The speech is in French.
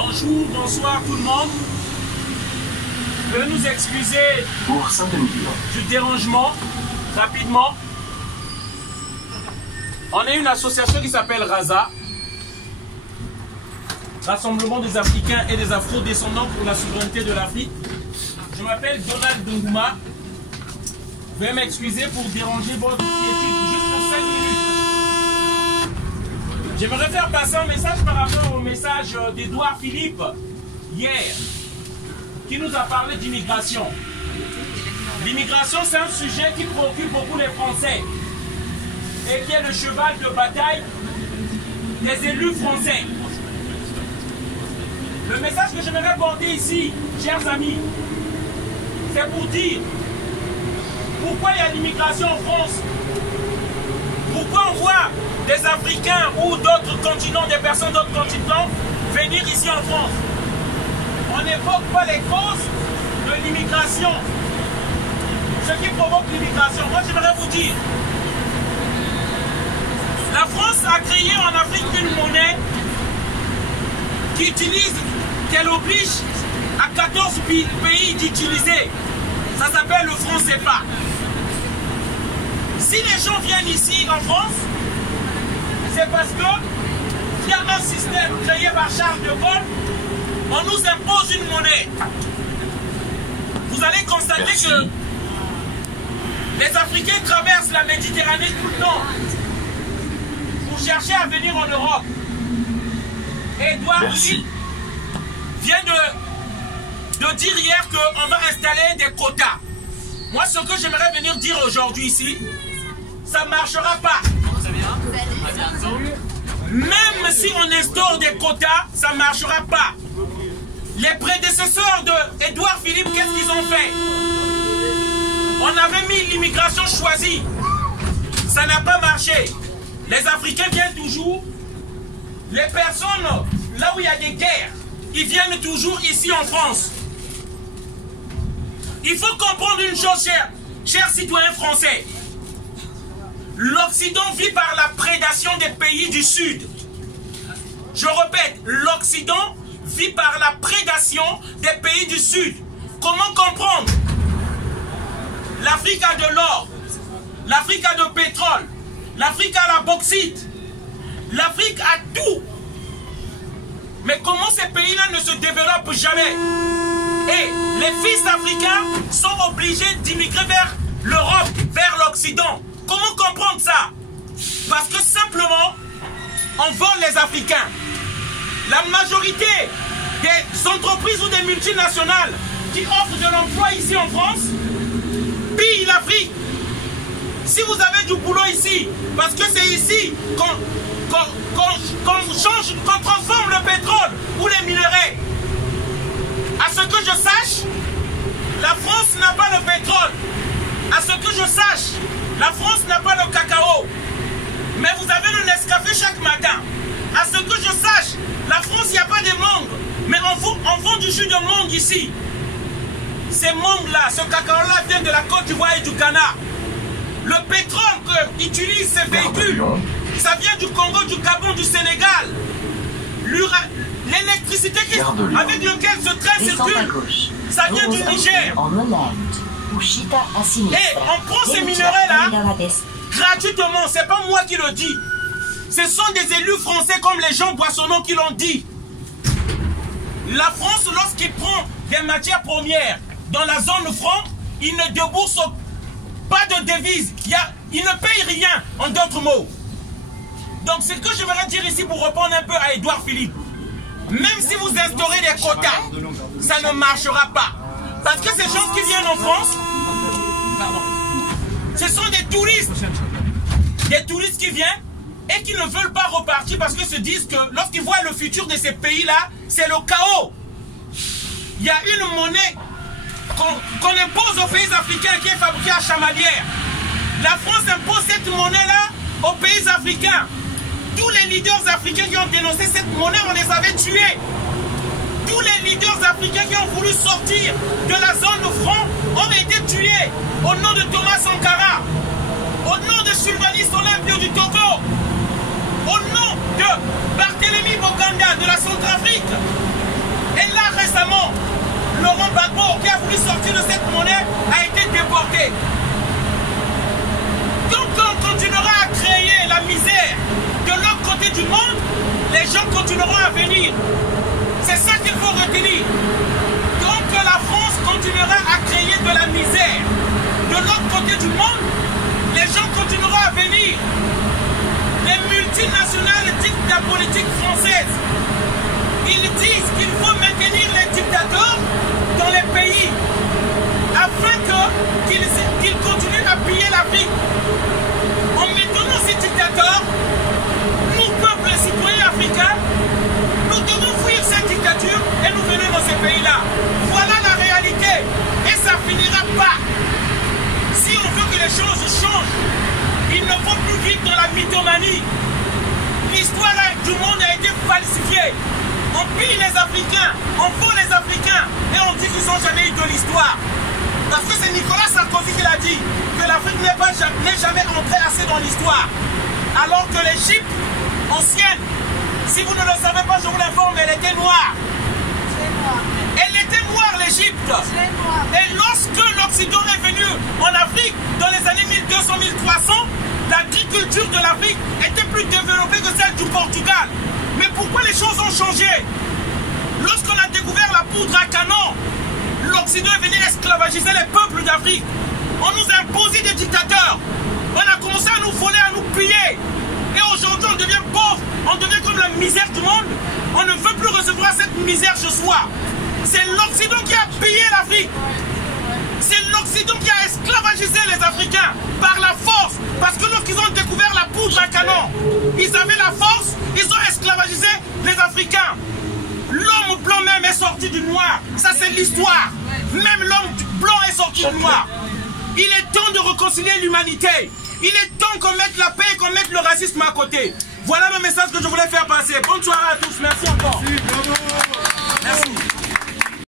Bonjour, bonsoir tout le monde. Veuillez nous excuser du dérangement, rapidement. On est une association qui s'appelle RAZA, Rassemblement des Africains et des Afro-descendants pour la souveraineté de l'Afrique. Je m'appelle Donald Dunguma. Veuillez m'excuser pour déranger votre quiétude juste pour 5 minutes. J'aimerais faire passer un message par rapport au message d'Edouard Philippe hier, qui nous a parlé d'immigration. L'immigration, c'est un sujet qui préoccupe beaucoup les Français et qui est le cheval de bataille des élus français. Le message que je vais porter ici, chers amis, c'est pour dire pourquoi il y a l'immigration en France. Pourquoi on voit des Africains ou d'autres continents, des personnes d'autres continents venir ici en France. On n'évoque pas les causes de l'immigration. Ce qui provoque l'immigration. Moi, j'aimerais vous dire, la France a créé en Afrique une monnaie qu'elle oblige à 14 pays d'utiliser. Ça s'appelle le franc CFA. Si les gens viennent ici en France, c'est parce que il y a un système créé par Charles de Gaulle, on nous impose une monnaie. Vous allez constater que les Africains traversent la Méditerranée tout le temps pour chercher à venir en Europe. Et Edouard Philippe vient de dire hier qu'on va installer des quotas. Moi, ce que j'aimerais venir dire aujourd'hui ici, ça ne marchera pas. Même si on instaure des quotas, ça ne marchera pas. Les prédécesseurs d'Edouard Philippe, qu'est-ce qu'ils ont fait? On avait mis l'immigration choisie. Ça n'a pas marché. Les Africains viennent toujours. Les personnes, là où il y a des guerres, ils viennent toujours ici en France. Il faut comprendre une chose, chers citoyens français. L'Occident vit par la prédation des pays du Sud. Je répète, l'Occident vit par la prédation des pays du Sud. Comment comprendre? L'Afrique a de l'or, l'Afrique a de pétrole, l'Afrique a la bauxite, l'Afrique a tout. Mais comment ces pays-là ne se développent jamais? Et les fils africains sont obligés d'immigrer vers l'Europe, vers l'Occident. Comment comprendre ça? Parce que simplement, on vole les Africains. La majorité des entreprises ou des multinationales qui offrent de l'emploi ici en France pillent l'Afrique. Si vous avez du boulot ici, parce que c'est ici qu'on transforme le pétrole ou les minerais. À ce que je sache, la France n'a pas le pétrole. À ce que je sache, la France n'a pas le cacao. Mais vous avez le Nescafé chaque matin. À ce que je sache, la France, il n'y a pas de mangue. Mais on vend du jus de mangue ici. Ces mangues-là, ce cacao-là vient de la Côte d'Ivoire et du Ghana. Le pétrole qu'utilisent ces véhicules, ça vient du Congo, du Gabon, du Sénégal. L'électricité avec laquelle ce train circule, ça vient du Niger. Et on prend ces minerais-là gratuitement, c'est pas moi qui le dis. Ce sont des élus français comme les gens Boissonneau qui l'ont dit. La France, lorsqu'il prend des matières premières dans la zone franc, il ne débourse pas de devises. Il ne paye rien, en d'autres mots. Donc ce que j'aimerais dire ici pour répondre un peu à Edouard Philippe, même si vous instaurez des quotas, ça ne marchera pas. Parce que ces gens qui viennent en France, ce sont des touristes qui viennent et qui ne veulent pas repartir parce qu'ils se disent que lorsqu'ils voient le futur de ces pays-là, c'est le chaos. Il y a une monnaie qu'on impose aux pays africains qui est fabriquée à Chamalières. La France impose cette monnaie-là aux pays africains. Tous les leaders africains qui ont dénoncé cette monnaie, on les avait tués. Tous les leaders africains qui ont voulu sortir de la zone franc ont été tués au nom de Thomas Sankara, au nom de Sylvanus Olympio du Togo, au nom de Barthélemy Bokanda de la Centrafrique. continueront à venir. C'est ça qu'il faut retenir. Donc la France continuera à créer de la misère. De l'autre côté du monde, les gens continueront à venir. Les multinationales dictent la politique française. Ils disent qu'il faut maintenir les dictateurs dans les pays afin qu'ils continuent à piller l'Afrique. En maintenant ces dictateurs, nous, peuples et citoyens africains, nous devons fuir cette dictature et nous venir dans ces pays-là. Voilà la réalité. Et ça finira pas. Si on veut que les choses changent, il ne faut plus vivre dans la mythomanie. L'histoire du monde a été falsifiée. On pille les Africains, on vole les Africains et on dit qu'ils n'ont jamais eu de l'histoire. Parce que c'est Nicolas Sarkozy qui l'a dit, que l'Afrique n'est jamais entrée assez dans l'histoire. Alors que l'Égypte ancienne, si vous ne le savez pas, je vous l'informe, elle était noire. Elle était noire, l'Égypte. Et lorsque l'Occident est venu en Afrique, dans les années 1200-1300, l'agriculture de l'Afrique était plus développée que celle du Portugal. Mais pourquoi les choses ont changé? Lorsqu'on a découvert la poudre à canon, l'Occident est venu esclavagiser les peuples d'Afrique. On nous a imposé des dictateurs. On a commencé à nous voler, à nous piller. Et aujourd'hui, on devient pauvre. On devient comme la misère du monde. On ne veut plus recevoir cette misère chez soi. C'est l'Occident qui a pillé l'Afrique. C'est l'Occident qui a esclavagisé les Africains par la force. Parce que lorsqu'ils ont découvert la poudre à canon, ils avaient la force, ils ont esclavagisé les Africains. L'homme blanc même est sorti du noir. Ça, c'est l'histoire. Même l'homme blanc est sorti du noir. Il est temps de réconcilier l'humanité. Il est temps qu'on mette la paix et qu'on mette le racisme à côté. Voilà le message que je voulais faire passer. Bonne soirée à tous. Merci encore.